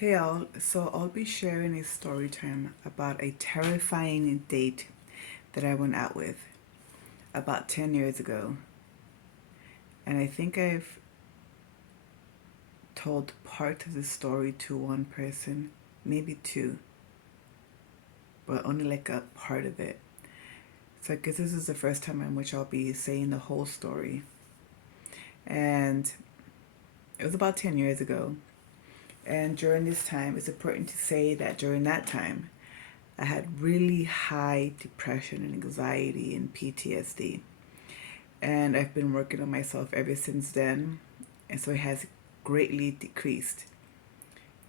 Hey all, so I'll be sharing a story time about a terrifying date that I went out with about 10 years ago. And I think I've told part of the story to one person, maybe two, but only like a part of it. So I guess this is the first time in which I'll be saying the whole story. And it was about 10 years ago. And during this time, it's important to say that during that time, I had really high depression and anxiety and PTSD. And I've been working on myself ever since then. And so it has greatly decreased.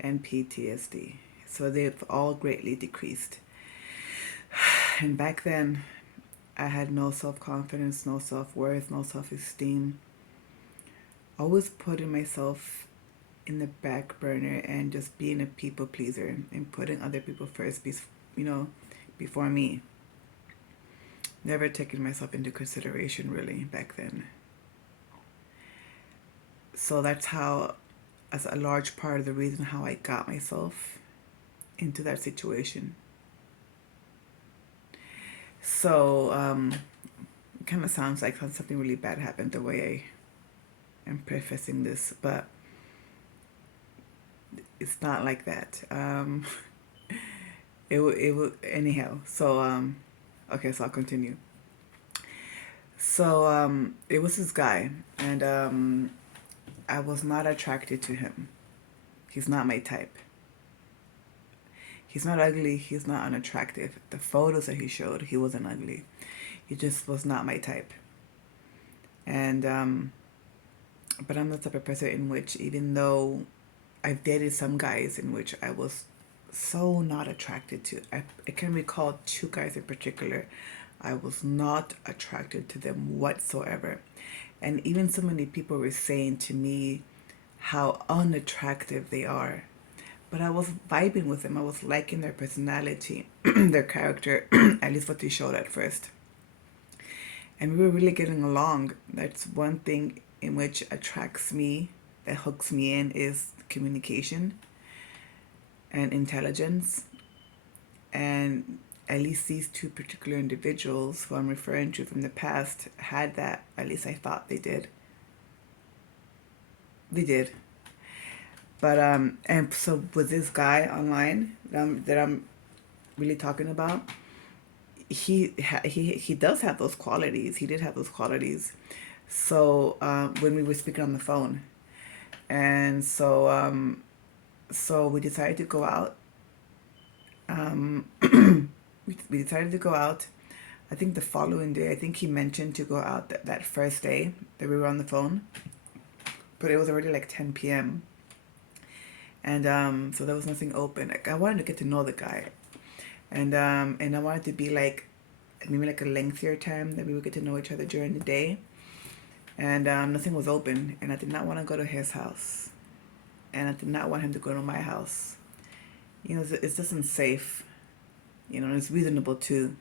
And PTSD. So they've all greatly decreased. And back then, I had no self confidence, no self worth, no self esteem. Always putting myself in the back burner and just being a people pleaser and putting other people first, you know, before me. Never taking myself into consideration really back then. So that's how, as a large part of the reason how I got myself into that situation. So it kind of sounds like something really bad happened the way I am prefacing this, but it's not like that. It will anyhow. So okay, so I'll continue. So it was this guy, and I was not attracted to him. He's not my type. He's not ugly. He's not unattractive. The photos that he showed, he wasn't ugly. He just was not my type. And but I'm the type of person in which, even though I've dated some guys in which I was so not attracted to, I can recall two guys in particular. I was not attracted to them whatsoever. And even so many people were saying to me how unattractive they are. But I was vibing with them. I was liking their personality, their character, at least what they showed at first. And we were really getting along. That's one thing in which attracts me, that hooks me in, is communication and intelligence. And at least these two particular individuals who I'm referring to from the past had that. At least I thought they did. They did. But and so with this guy online that I'm really talking about, he does have those qualities. He did have those qualities. So when we were speaking on the phone, and so we decided to go out. We decided to go out. I think the following day. I think he mentioned to go out that first day that we were on the phone, but it was already like 10 p.m. And so there was nothing open. Like I wanted to get to know the guy, and I wanted to be like maybe like a lengthier time that we would get to know each other during the day. And nothing was open, and I did not want to go to his house, and I did not want him to go to my house. You know, it's just unsafe. You know, it's reasonable too,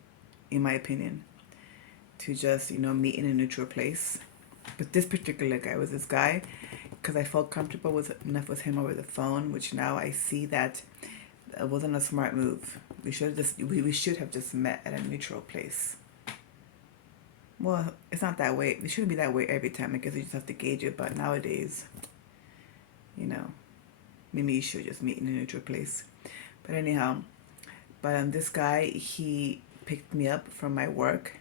in my opinion, to just meet in a neutral place. But this particular guy was this guy because I felt comfortable with enough with him over the phone, which now I see that it wasn't a smart move. We should have just met at a neutral place. Well, it's not that way. It shouldn't be that way every time. I guess you just have to gauge it. But nowadays, you know, maybe you should just meet in a neutral place. But anyhow, this guy, he picked me up from my work,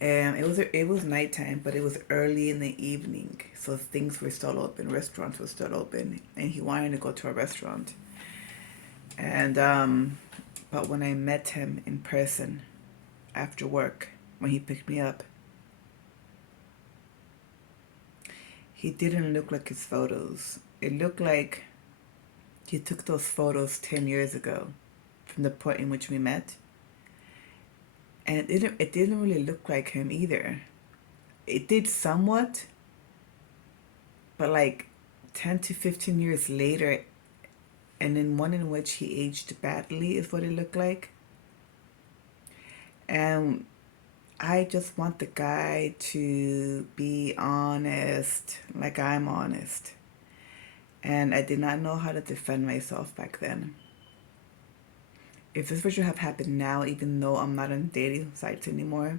and it was nighttime, but it was early in the evening, so things were still open. Restaurants were still open, and he wanted to go to a restaurant. And but when I met him in person after work, when he picked me up, he didn't look like his photos. It looked like he took those photos 10 years ago from the point in which we met. And it didn't really look like him either. It did somewhat, but like 10 to 15 years later, and in one in which he aged badly is what it looked like. And I just want the guy to be honest, like I'm honest. And I did not know how to defend myself back then. If this were to have happened now, even though I'm not on dating sites anymore,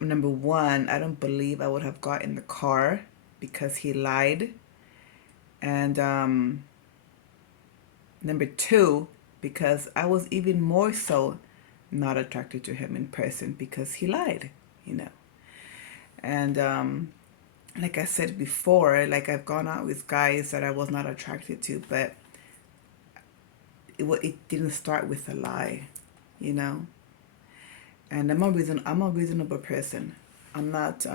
number one, I don't believe I would have got in the car because he lied. And number two, because I was even more so not attracted to him in person because he lied, you know. And like I said before, like I've gone out with guys that I was not attracted to, but it didn't start with a lie, you know. And I'm a reasonable person. I'm not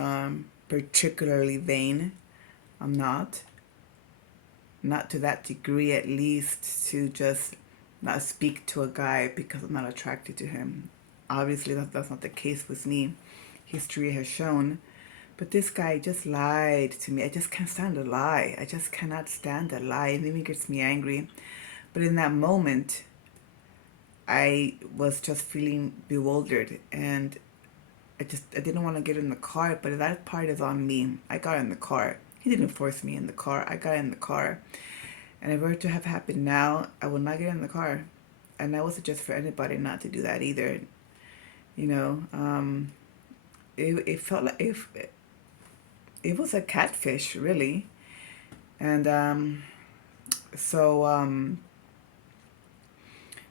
particularly vain. I'm not to that degree, at least, to just not speak to a guy because I'm not attracted to him. Obviously, that's not the case with me. History has shown. But this guy just lied to me. I just can't stand a lie. I just cannot stand a lie. It even gets me angry. But in that moment, I was just feeling bewildered, and I didn't want to get in the car, but that part is on me. I got in the car. He didn't force me in the car. I got in the car. And if it were to have happened now, I would not get in the car. And I would suggest for anybody not to do that either. You know, it felt like if it was a catfish, really. And so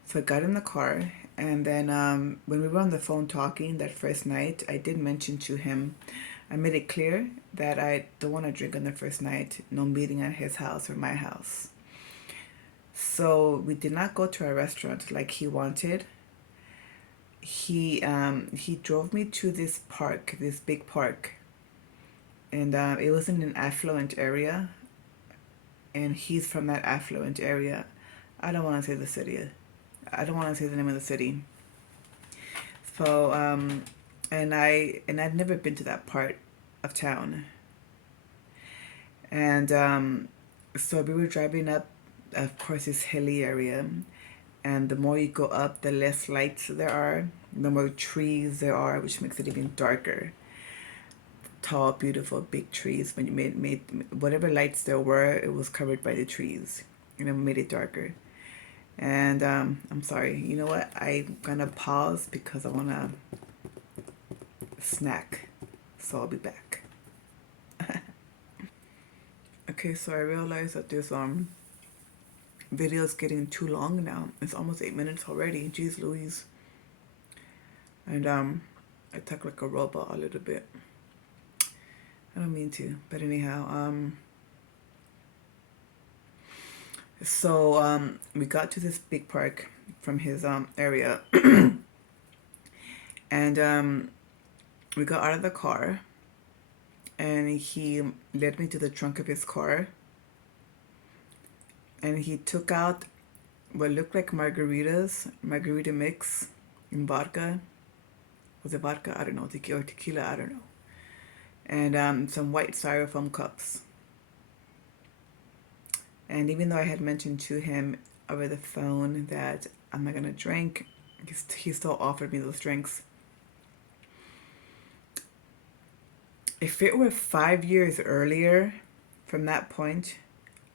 so I got in the car, and then when we were on the phone talking that first night, I did mention to him, I made it clear that I don't want to drink on the first night, no meeting at his house or my house. So we did not go to a restaurant like he wanted. He drove me to this park, this big park, and it was in an affluent area, and he's from that affluent area. I don't want to say the city. I don't want to say the name of the city. So and I'd never been to that part of town, and so we were driving up, of course, this hilly area, and the more you go up, the less lights there are, the more trees there are, which makes it even darker. Tall, beautiful, big trees. When you made whatever lights there were, it was covered by the trees, and it made it darker. And I'm sorry. You know what? I'm gonna pause because I wanna snack. So I'll be back. Okay, so I realized that this video is getting too long now. It's almost 8 minutes already. Jeez Louise. And I talk like a robot a little bit. I don't mean to, but anyhow, so we got to this big park from his area, and we got out of the car, and he led me to the trunk of his car, and he took out what looked like margarita mix in vodka. Was it vodka? I don't know. Tequila, or tequila, I don't know. And some white styrofoam cups. And even though I had mentioned to him over the phone that I'm not gonna drink, he still offered me those drinks. If it were 5 years earlier from that point,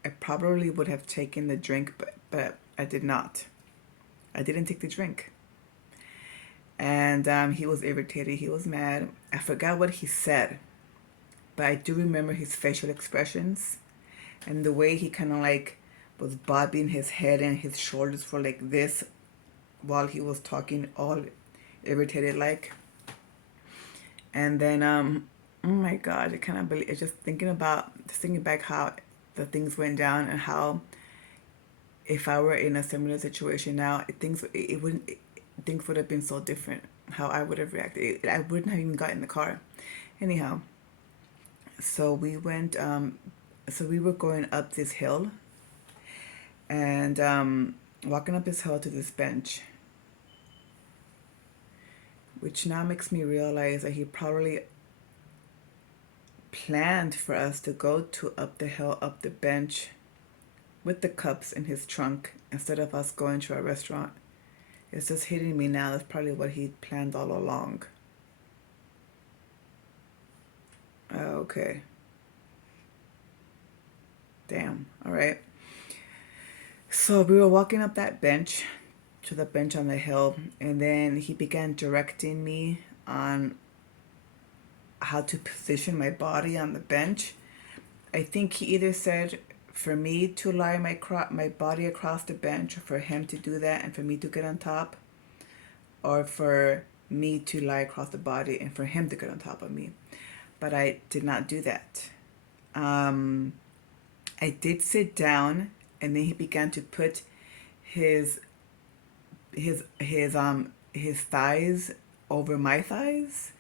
I probably would have taken the drink, but I did not. I didn't take the drink. And he was irritated. He was mad. I forgot what he said, but I do remember his facial expressions and the way he kind of like was bobbing his head and his shoulders were like this while he was talking, all irritated like. And then oh my god, I cannot believe it's just thinking back how the things went down, and how if I were in a similar situation now, things would have been so different. How I would have reacted. I wouldn't have even got in the car. Anyhow, so we went. So we were going up this hill, and walking up this hill to this bench, which now makes me realize that he probably planned for us to go to up the hill, up the bench, with the cups in his trunk instead of us going to a restaurant. It's just hitting me now. That's probably what he planned all along. Okay. Damn. All right. So we were walking up that bench to the bench on the hill, and then he began directing me on how to position my body on the bench. I think he either said for me to lie my body across the bench, or for him to do that and for me to get on top, or for me to lie across the body and for him to get on top of me. But I did not do that. Um, I did sit down, and then he began to put his his thighs over my thighs,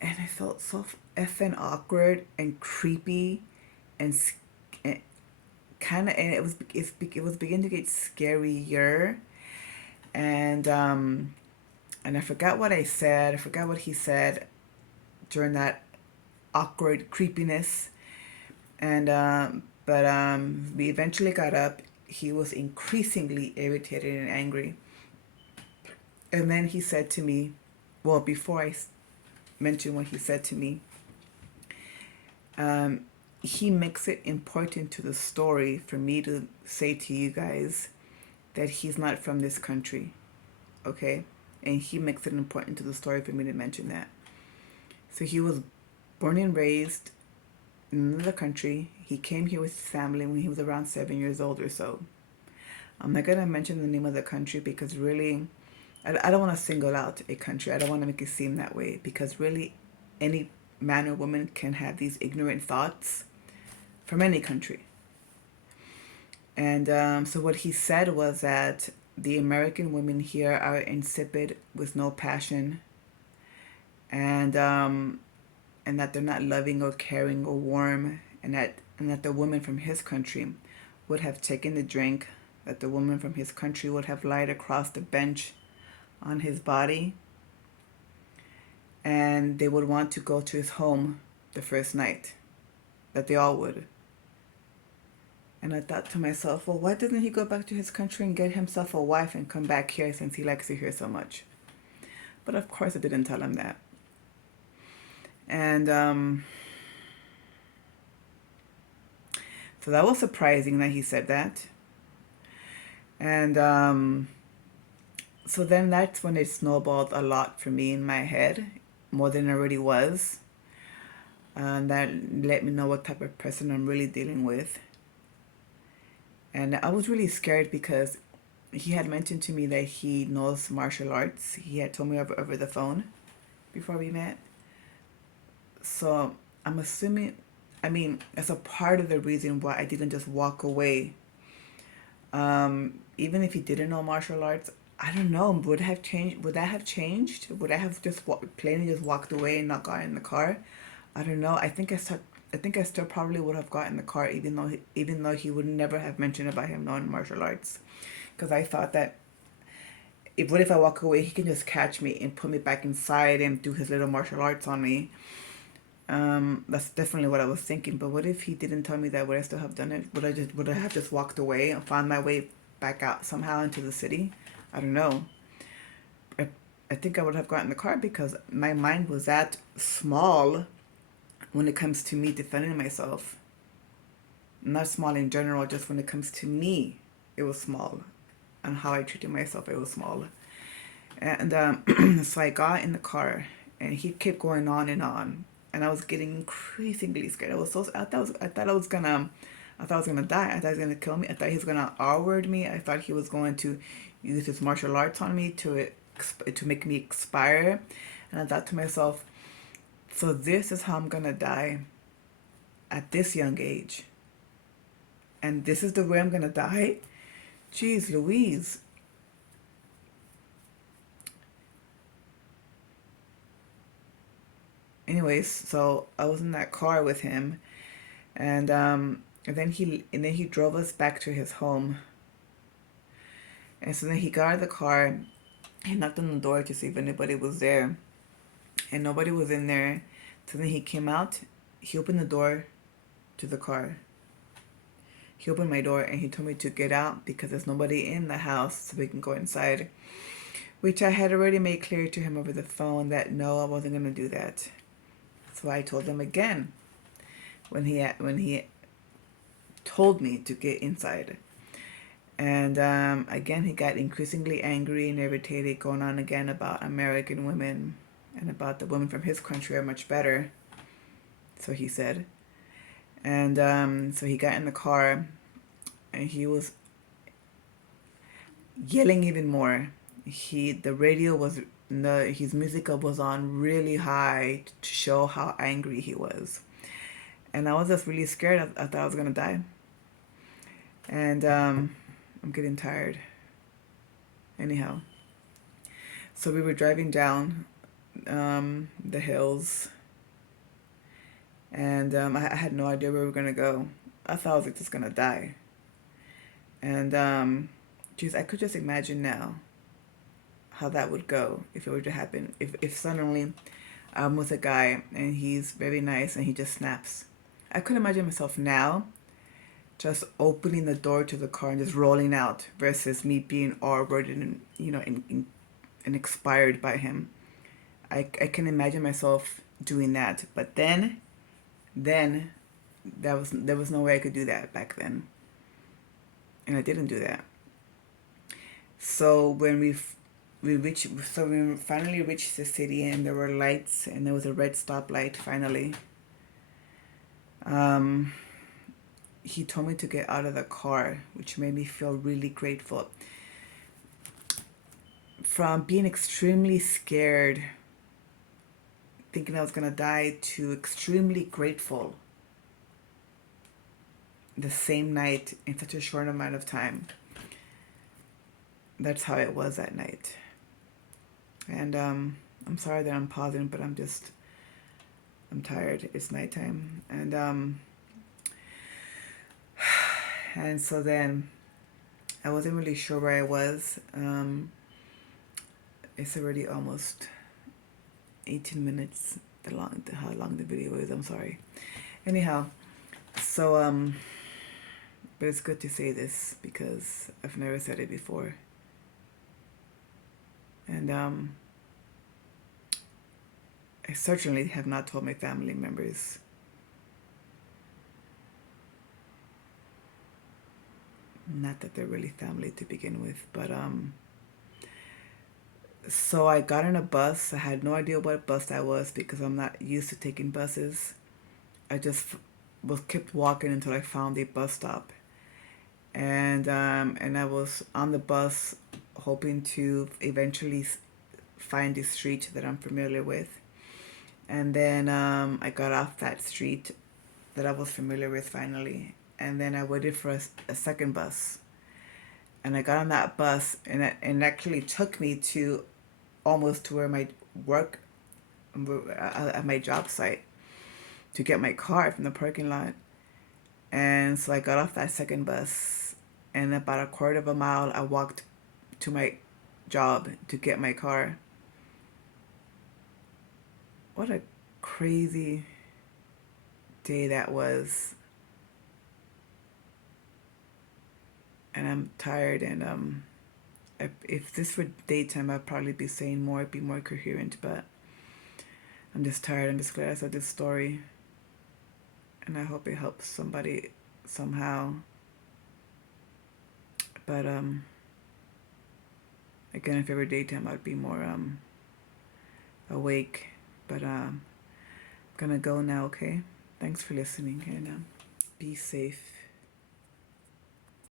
and I felt so effing awkward and creepy, and, and kind of, and it was beginning to get scarier, and I forgot what I said. I forgot what he said during that awkward creepiness, and we eventually got up. He was increasingly irritated and angry, and then he said to me, well, before I mention what he said to me, um, he makes it important to the story for me to say to you guys that he's not from this country, okay? And he makes it important to the story for me to mention that. So he was born and raised in another country. He came here with his family when he was around 7 years old or so. I'm not going to mention the name of the country because really, I don't want to single out a country. I don't want to make it seem that way, because really any man or woman can have these ignorant thoughts from any country. And so what he said was that the American women here are insipid with no passion, and that they're not loving or caring or warm, and that the woman from his country would have taken the drink, that the woman from his country would have lied across the bench on his body, and they would want to go to his home the first night, that they all would. And I thought to myself, well, why doesn't he go back to his country and get himself a wife and come back here, since he likes it here so much? But of course I didn't tell him that. And so that was surprising that he said that. And so then that's when it snowballed a lot for me in my head, more than it already was. And that let me know what type of person I'm really dealing with. And I was really scared because he had mentioned to me that he knows martial arts. He had told me over the phone before we met. So I'm assuming, I mean, that's a part of the reason why I didn't just walk away. Even if he didn't know martial arts, I don't know, would have changed? Would that have changed? Would I have just plainly just walked away and not got in the car? I don't know. I think I still probably would have gotten in the car, even though he would never have mentioned about him knowing martial arts, because I thought that if I walk away, he can just catch me and put me back inside and do his little martial arts on me. That's definitely what I was thinking. But what if he didn't tell me that? Would I still have done it? Would I have just walked away and found my way back out somehow into the city? I don't know. I, I think I would have gotten in the car, because my mind was that small when it comes to me defending myself. Not small in general, just when it comes to me, it was small. And how I treated myself, it was small. And so I got in the car, and he kept going on and on. And I was getting increasingly scared. I thought I was gonna die. I thought he was gonna kill me. I thought he was gonna R-word me. I thought he was going to use his martial arts on me to make me expire. And I thought to myself, so this is how I'm gonna die at this young age. And this is the way I'm gonna die? Jeez Louise. Anyways, so I was in that car with him, and then he drove us back to his home. And so then he got out of the car, he knocked on the door to see if anybody was there, and nobody was in there. So then he came out, he opened the door to the car. He opened my door and he told me to get out because there's nobody in the house, so we can go inside. Which I had already made clear to him over the phone that no, I wasn't going to do that. So I told him again when he told me to get inside. And again, he got increasingly angry and irritated, going on again about American women and about the women from his country are much better, so he said. And so he got in the car and he was yelling even more. The radio was, his music was on really high to show how angry he was. And I was just really scared. I thought I was gonna die. And I'm getting tired. Anyhow, so we were driving down the hills, and I had no idea where we were gonna go. I thought I was like just gonna die. And geez, I could just imagine now how that would go if it were to happen. If suddenly I'm with a guy and he's very nice and he just snaps. I could imagine myself now just opening the door to the car and just rolling out versus me being awkward and, and expired by him. I can imagine myself doing that. But then there was no way I could do that back then. And I didn't do that. So when we finally reached the city and there were lights and there was a red stoplight finally. He told me to get out of the car, which made me feel really grateful. From being extremely scared, thinking I was gonna die, to extremely grateful the same night in such a short amount of time. That's how it was that night. And I'm sorry that I'm pausing, but I'm tired. It's nighttime. And so then I wasn't really sure where I was. It's already almost 18 minutes how long the video is. I'm sorry. Anyhow, so but it's good to say this because I've never said it before. And I certainly have not told my family members. Not that they're really family to begin with, but so I got on a bus. I had no idea what bus that was because I'm not used to taking buses. I just kept walking until I found a bus stop, and I was on the bus hoping to eventually find a street that I'm familiar with, and then I got off that street that I was familiar with finally, and then I waited for a second bus, and I got on that bus, and it actually took me to almost to where my work at my job site to get my car from the parking lot. And so I got off that second bus, and about a quarter of a mile I walked to my job to get my car. What a crazy day that was. And I'm tired, and if this were daytime I'd probably be saying more, be more coherent, but I'm just tired. I'm just glad I said this story, and I hope it helps somebody somehow. But again, if it were daytime I'd be more awake. But I'm gonna go now, okay? Thanks for listening, and be safe.